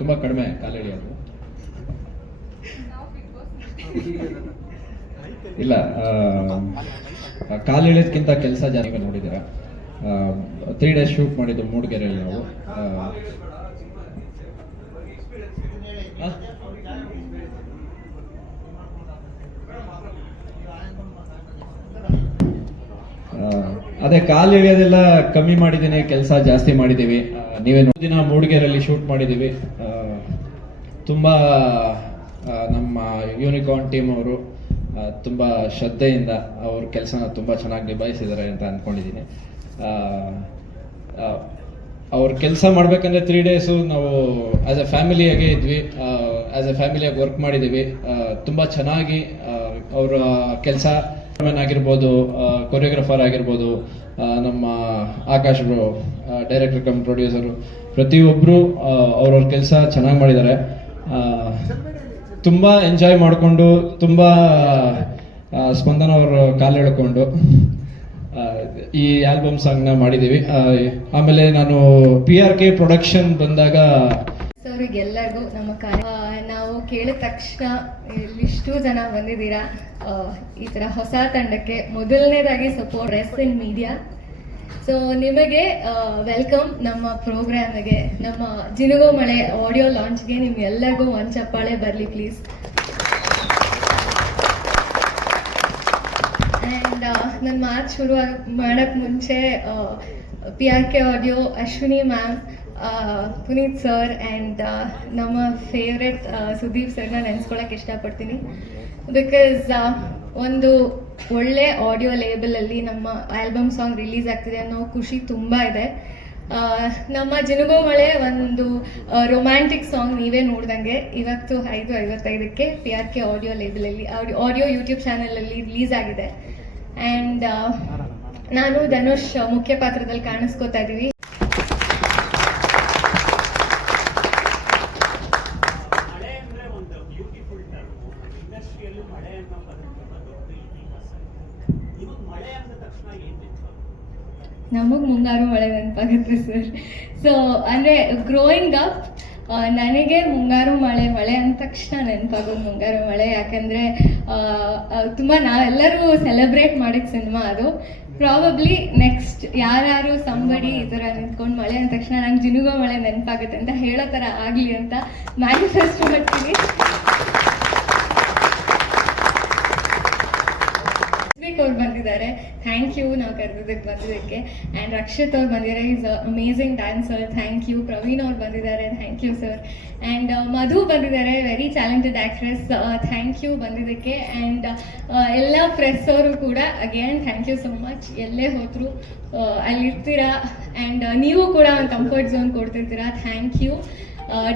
ತುಂಬ ಕಡಿಮೆ ಕಾಲೆಳೆಯೋದು. ಇಲ್ಲ, ಕಾಲೆಳೆಯೋದಕ್ಕಿಂತ ಕೆಲಸ ಜಾಸ್ತಿ ನೋಡಿದ್ದೀರಾ. 3 days ಶೂಟ್ ಮಾಡಿದ್ದು ಮೂಡಿಗೆರೆಯಲ್ಲಿ ನಾವು. ಅದೇ ಕಾಲು ಇಳಿಯೋದೆಲ್ಲ ಕಮ್ಮಿ ಮಾಡಿದ್ದೀನಿ, ಕೆಲಸ ಜಾಸ್ತಿ ಮಾಡಿದ್ದೀವಿ. ನೀವೇ ದಿನ ಮೂಡಿಗೆರೆಯಲ್ಲಿ ಶೂಟ್ ಮಾಡಿದ್ದೀವಿ. ತುಂಬ ನಮ್ಮ ಯೂನಿಕಾರ್ನ್ ಟೀಮ್ ಅವರು ತುಂಬ ಶ್ರದ್ಧೆಯಿಂದ ಅವ್ರ ಕೆಲಸನ ತುಂಬ ಚೆನ್ನಾಗಿ ನಿಭಾಯಿಸಿದ್ದಾರೆ ಅಂತ ಅಂದ್ಕೊಂಡಿದ್ದೀನಿ. ಅವ್ರ ಕೆಲಸ ಮಾಡಬೇಕಂದ್ರೆ 3 days ನಾವು ಆ್ಯಸ್ ಎ ಫ್ಯಾಮಿಲಿಯಾಗೇ ಇದ್ವಿ, ಆ್ಯಸ್ ಎ ಫ್ಯಾಮಿಲಿಯಾಗಿ ವರ್ಕ್ ಮಾಡಿದ್ದೀವಿ. ತುಂಬ ಚೆನ್ನಾಗಿ ಅವರ ಕೆಲಸ ಆಗಿರ್ಬೋದು, ಕೊರಿಯೋಗ್ರಫರ್ ಆಗಿರ್ಬೋದು, ನಮ್ಮ Akash bro director come producer, ಪ್ರತಿಯೊಬ್ಬರು ಅವ್ರವ್ರ ಕೆಲಸ ಚೆನ್ನಾಗಿ ಮಾಡಿದ್ದಾರೆ. ತುಂಬ ಎಂಜಾಯ್ ಮಾಡಿಕೊಂಡು, ತುಂಬ ಸ್ಪಂದನ ಅವರು ಕಾಲು ಎಳ್ಕೊಂಡು ಈ ಆಲ್ಬಮ್ ಸಾಂಗ್ನ ಮಾಡಿದ್ದೀವಿ. ಆಮೇಲೆ ನಾನು PRK ಪ್ರೊಡಕ್ಷನ್ ಬಂದಾಗ ಎಲ್ಲರಿಗೂ ನಮ್ಮ ನಾವು ಕೇಳಿದ ತಕ್ಷಣ ಇಷ್ಟು ಜನ ಬಂದಿದ್ದೀರಾ. ಈ ಥರ ಹೊಸ ತಂಡಕ್ಕೆ ಮೊದಲನೇದಾಗಿ ಸಪೋರ್ಟ್ ರೆಸ್ ಇನ್ ಮೀಡಿಯಾ. ಸೊ ನಿಮಗೆ ವೆಲ್ಕಮ್ ನಮ್ಮ ಪ್ರೋಗ್ರಾಮ್ಗೆ, ನಮ್ಮ ಜಿನುಗೋ ಮಳೆ ಆಡಿಯೋ ಲಾಂಚ್ಗೆ ನಿಮ್ಗೆಲ್ಲರಿಗೂ ಒಂದು ಚಪ್ಪಾಳೆ ಬರಲಿ ಪ್ಲೀಸ್. ಆ್ಯಂಡ್ ನನ್ನ ಮಾತು ಶುರು ಮಾಡೋಕ್ಕೆ ಮುಂಚೆ PRK audio, Ashwini ma'am, Puneeth sir and ನಮ್ಮ ಫೇವ್ರೆಟ್ ಸುದೀಪ್ ಸರ್ನ ನೆನೆಸ್ಕೊಳ್ಳೋಕೆ ಇಷ್ಟಪಡ್ತೀನಿ. ಬಿಕಾಸ್ ಒಂದು ಒಳ್ಳೆ ಆಡಿಯೋ ಲೇಬಲಲ್ಲಿ ನಮ್ಮ ಆಲ್ಬಮ್ ಸಾಂಗ್ ರಿಲೀಸ್ ಆಗ್ತಿದೆ ಅನ್ನೋ ಖುಷಿ ತುಂಬ ಇದೆ. ನಮ್ಮ ಜಿನುಗೋ ಮಳೆ ಒಂದು ರೊಮ್ಯಾಂಟಿಕ್ ಸಾಂಗ್ ನೀವೇ ನೋಡ್ದಂಗೆ ಇವತ್ತು 5:55ಕ್ಕೆ PRK ಆಡಿಯೋ ಲೇಬಲಲ್ಲಿ ಆಡಿಯೋ ಯೂಟ್ಯೂಬ್ ಚಾನಲಲ್ಲಿ ರಿಲೀಸ್ ಆಗಿದೆ. ಆ್ಯಂಡ್ ನಾನು ಧನುಷ್ ಮುಖ್ಯ ಪಾತ್ರದಲ್ಲಿ ಕಾಣಿಸ್ಕೋತಾ ಇದ್ದೀವಿ. ನಮಗೆ ಮುಂಗಾರು ಮಳೆ ನೆನಪಾಗುತ್ತೆ ಸರ್. ಸೊ ಅಂದರೆ ಗ್ರೋಯಿಂಗ್ ಅಪ್ ನನಗೆ ಮುಂಗಾರು ಮಳೆ ಅಂದ ತಕ್ಷಣ ನೆನಪಾಗೋದು ಮುಂಗಾರು ಮಳೆ. ಯಾಕಂದರೆ ತುಂಬ ನಾವೆಲ್ಲರೂ ಸೆಲೆಬ್ರೇಟ್ ಮಾಡಿದ ಸಿನಿಮಾ ಅದು. ಪ್ರಾಬಬ್ಲಿ ನೆಕ್ಸ್ಟ್ ಯಾರು ಸಂಬಡಿ ಈ ಥರ ನಿಂತ್ಕೊಂಡು ಮಳೆ ಅಂದ ತಕ್ಷಣ ನಂಗೆ ಜಿನುಗೋ ಮಳೆ ನೆನಪಾಗುತ್ತೆ ಅಂತ ಹೇಳೋ ಥರ ಆಗಲಿ ಅಂತ ಮ್ಯಾನಿಫೆಸ್ಟ್ ಮಾಡ್ತೀನಿ. ಅವ್ರು ಬಂದಿದ್ದಾರೆ, ಥ್ಯಾಂಕ್ ಯು ನಾವು ಕರೆದಿದ್ದಕ್ಕೆ ಬಂದಿದ್ದಕ್ಕೆ. ಆ್ಯಂಡ್ ರಕ್ಷಿತ್ ಅವ್ರು ಬಂದಿದ್ದಾರೆ, is amazing dancer, thank you. Praveen ಅವ್ರು ಬಂದಿದ್ದಾರೆ, thank you sir. And Madhu ಬಂದಿದ್ದಾರೆ, very talented actress, thank you ಬಂದಿದ್ದಕ್ಕೆ. ಆ್ಯಂಡ್ ಎಲ್ಲ ಪ್ರೆಸ್ ಅವರು ಕೂಡ again thank you so much. ಎಲ್ಲೇ ಹೋದ್ರು ಅಲ್ಲಿರ್ತೀರಾ ಆ್ಯಂಡ್ ನೀವು ಕೂಡ ಒಂದು ಕಂಫರ್ಟ್ ಝೋನ್ ಕೊಡ್ತಿರ್ತೀರಾ, ಥ್ಯಾಂಕ್ ಯು.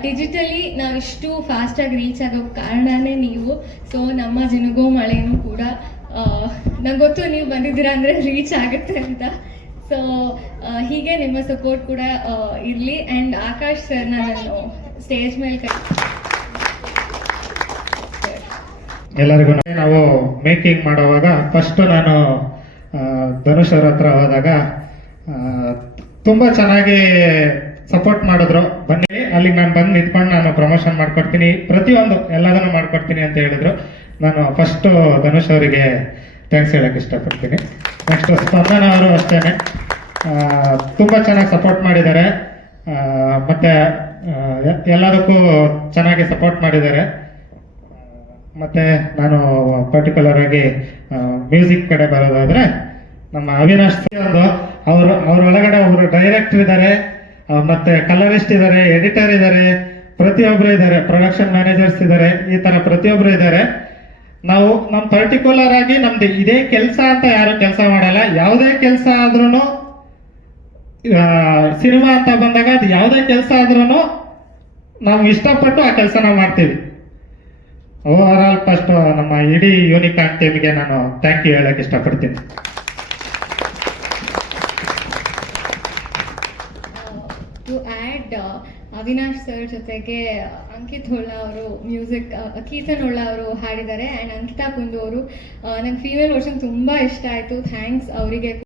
ಡಿಜಿಟಲಿ ನಾವು ಇಷ್ಟು ಫಾಸ್ಟಾಗಿ ರೀಚ್ ಆಗೋ ಕಾರಣನೇ ನೀವು. ಸೊ ನಮ್ಮ ಜಿನುಗೋ ಮಳೆನೂ ಕೂಡ ನಂಗೆ ಗೊತ್ತು ನೀವು ಬಂದಿದ್ದೀರಾ ಅಂದರೆ ರೀಚ್ ಆಗುತ್ತೆ ಅಂತ. ಸೊ ಹೀಗೆ ನಿಮ್ಮ ಸಪೋರ್ಟ್ ಕೂಡ ಇರಲಿ. ಆ್ಯಂಡ್ ಆಕಾಶ್ ಸರ್ನ ನಾನು ಸ್ಟೇಜ್ ಮೇಲೆ ಎಲ್ಲರಿಗೂ ನಾವು ಮೇಕಿಂಗ್ ಮಾಡುವಾಗ ಫಸ್ಟ್ ನಾನು ಧನುಷ್ ಅವ್ರ ಹತ್ರ ಹೋದಾಗ ತುಂಬ ಚೆನ್ನಾಗಿ ಸಪೋರ್ಟ್ ಮಾಡಿದ್ರು. ಬನ್ನಿ ಅಲ್ಲಿಗೆ ನಾನು ಬಂದು ನಿಂತ್ಕೊಂಡು ನಾನು ಪ್ರಮೋಷನ್ ಮಾಡ್ಕೊಡ್ತೀನಿ, ಪ್ರತಿಯೊಂದು ಎಲ್ಲದನ್ನು ಮಾಡ್ಕೊಡ್ತೀನಿ ಅಂತ ಹೇಳಿದ್ರು. ನಾನು ಫಸ್ಟು ಧನುಷ್ ಅವರಿಗೆ ಥ್ಯಾಂಕ್ಸ್ ಹೇಳೋಕ್ಕೆ ಇಷ್ಟಪಡ್ತೀನಿ. ನೆಕ್ಸ್ಟ್ ಸ್ಪಂದನ ಅವರು ಅಷ್ಟೇ ತುಂಬ ಚೆನ್ನಾಗಿ ಸಪೋರ್ಟ್ ಮಾಡಿದ್ದಾರೆ, ಮತ್ತು ಎಲ್ಲದಕ್ಕೂ ಚೆನ್ನಾಗಿ ಸಪೋರ್ಟ್ ಮಾಡಿದ್ದಾರೆ. ಮತ್ತು ನಾನು ಪರ್ಟಿಕ್ಯುಲರ್ ಆಗಿ ಮ್ಯೂಸಿಕ್ ಕಡೆ ಬರೋದಾದರೆ ನಮ್ಮ ಅವಿನಾಶ್ ಒಂದು ಅವ್ರ ಒಳಗಡೆ ಒಬ್ಬರು ಡೈರೆಕ್ಟರ್ ಇದ್ದಾರೆ, ಮತ್ತು ಕಲರಿಸ್ಟ್ ಇದ್ದಾರೆ, ಎಡಿಟರ್ ಇದ್ದಾರೆ, ಪ್ರತಿಯೊಬ್ಬರು ಇದ್ದಾರೆ, ಪ್ರೊಡಕ್ಷನ್ ಮ್ಯಾನೇಜರ್ಸ್ ಇದ್ದಾರೆ, ಈ ಥರ ಪ್ರತಿಯೊಬ್ಬರು ಇದ್ದಾರೆ. ನಾವು ನಮ್ಮ ಪರ್ಟಿಕ್ಯುಲರ್ ಆಗಿ ನಮ್ದು ಇದೇ ಕೆಲಸ ಅಂತ ಯಾರು ಕೆಲಸ ಮಾಡಲ್ಲ. ಯಾವುದೇ ಕೆಲಸ ಆದ್ರೂ ಸಿನಿಮಾ ಅಂತ ಬಂದಾಗ ಅದು ಯಾವುದೇ ಕೆಲಸ ಆದ್ರೂ ನಾವು ಇಷ್ಟಪಟ್ಟು ಆ ಕೆಲಸನ ಮಾಡ್ತೀವಿ. ಓವರ್ ಆಲ್ ಫಸ್ಟ್ ನಮ್ಮ ಇಡೀ ಯೂನಿಕಾರ್ನ್ ಟೀಮ್ಗೆ ನಾನು ಥ್ಯಾಂಕ್ ಯು ಹೇಳಕ್ಕೆ ಇಷ್ಟಪಡ್ತೀನಿ. ಟು ಆ್ಯಡ್ ಅವಿನಾಶ್ ಸರ್ ಜೊತೆಗೆ ಅಂಕಿತ್ ಹೊಳ್ಳ ಅವರು ಮ್ಯೂಸಿಕ್, ಕೀರ್ತನ್ ಹೊಳ್ಳ ಅವರು ಹಾಡಿದ್ದಾರೆ. ಆ್ಯಂಡ್ ಅಂಕಿತಾ ಕುಂದು ಅವರು, ನಂಗೆ ಫೀಮೇಲ್ ವರ್ಷನ್ ತುಂಬ ಇಷ್ಟ ಆಯಿತು, ಥ್ಯಾಂಕ್ಸ್ ಅವರಿಗೆ.